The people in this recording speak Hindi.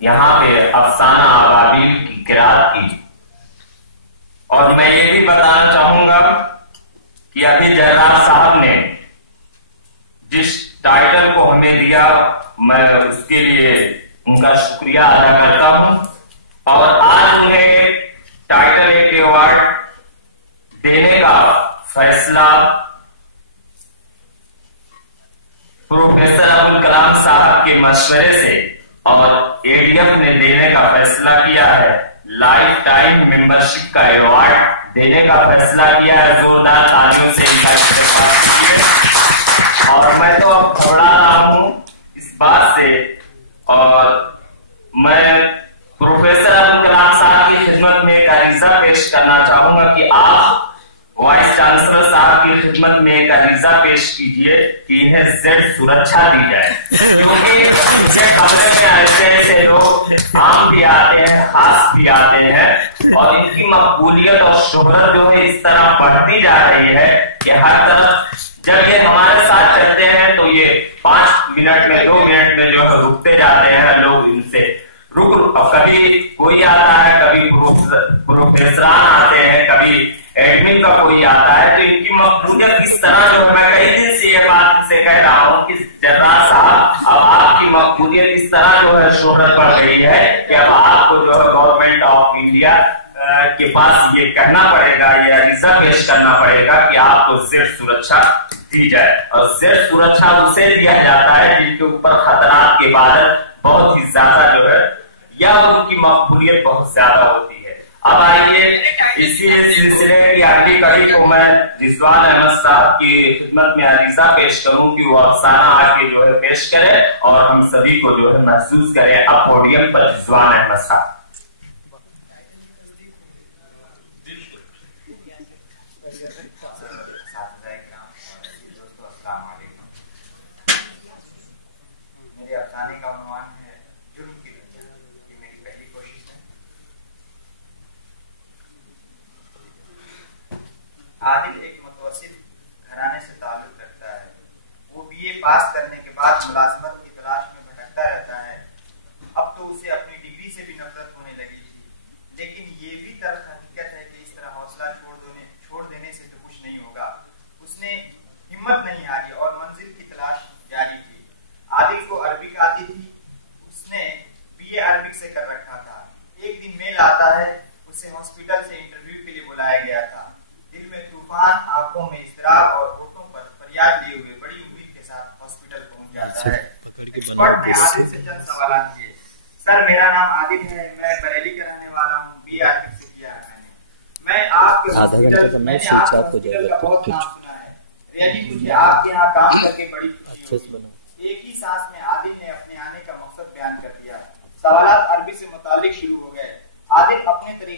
यहाँ पे अफसाना अबाबील की किरात की। और मैं ये भी बताना चाहूंगा कि अभी जर्रार साहब ने जिस टाइटल को हमें दिया, मैं उसके लिए उनका शुक्रिया अदा करता हूं। और आज उन्हें टाइटल ए अवार्ड देने का फैसला प्रोफेसर अब्दुल कलाम साहब के मशवरे से और एडीएफ ने देने का फैसला किया है। लाइफ टाइम मेंबरशिप का अवार्ड देने का फैसला किया है। जोरदार तालियों से इनका इस्तेमाल कीजिए। और मैं तो अब घबरा रहा हूं इस बात से, और मैं प्रोफेसर अब्दुल कलाम साहब की खिदमत में एक अरीजा पेश करना चाहूंगा कि आप वाइस चांसलर साहब की खिदमत में एक अरीजा पेश कीजिए कि इन्हें जेड सुरक्षा दी जाए, क्योंकि मुझे कमरे में ऐसे लोग आम भी आते हैं, खास भी आते हैं, और इनकी मकबूलियत और शोहरत जो है इस तरह बढ़ती जा रही है कि हर तरफ जब ये हमारे साथ चलते हैं तो ये 5 मिनट में 2 मिनट में जो है रुकते जाते हैं। लोग इनसे रुक कभी कोई आता है, कभी प्रोफेसरान आते हैं, कभी एडमिन का कोई आता है, तो इनकी मकबूलियत इस तरह जो है, मैं कई दिन से ये बात से कह रहा हूं कि जर्रार साहब अब आपकी मकबूलियत इस तरह जो है शोहरत बढ़ गई है कि अब आपको जो है गवर्नमेंट ऑफ इंडिया के पास ये कहना पड़ेगा, ये अरीजा पेश करना पड़ेगा कि आपको जेड सुरक्षा दी जाए। और जेड सुरक्षा उसे दिया जाता है जिनके ऊपर खतरात के बादल बहुत ही ज्यादा जो है या उनकी मकबूलियत बहुत ज्यादा होती है। अब आइए इसी सिलसिले की अगली कड़ी को मैं रिजवान अहमद साहब की खिदमत में अरीजा पेश करूं कि वो अफसाना आके जो है पेश करें और हम सभी को जो है महसूस करें। अब पोडियम पर रिजवान अहमद साहब। आदिल एक मुतवस्सित घराने से ताल्लुक रखता है। वो बीए पास करने के बाद मुलाजमत की तलाश में भटकता रहता है। अब तो उसे अपनी डिग्री से भी नफरत होने लगी थी, लेकिन ये भी तल्ख हकीकत है कि इस तरह हौसला छोड़ देने से तो कुछ नहीं होगा। उसने हिम्मत नहीं हारी और मंजिल की तलाश जारी की। आदिल को अरबिक आती थी, उसने बीए अरबिक से कर रखा था। एक दिन मेल आता है, उसे हॉस्पिटल से इंटरव्यू के लिए बुलाया गया था। दिल में तूफान, आंखों में इस्तराब और होठों पर फरियाद लिए हुए बड़ी उम्मीद के साथ हॉस्पिटल पहुंच जाता है। एक्सपर्ट ने आदिल से चंद सवाल किए। सर, मेरा नाम आदिल है, मैं बरेली का रहने वाला हूँ, बीए आरबिक से किया है मैं आपके हॉस्पिटल, मैंने आपके हॉस्पिटल का बहुत नाम सुना है। रियली मुझे आपके यहाँ काम करके बड़ी खुशी हुई। एक ही सांस में आदिल ने अपने आने का मकसद बयान कर दिया। सवालात अरबी से मुताल्लिक शुरू हो गए। आदिल अपने तरीके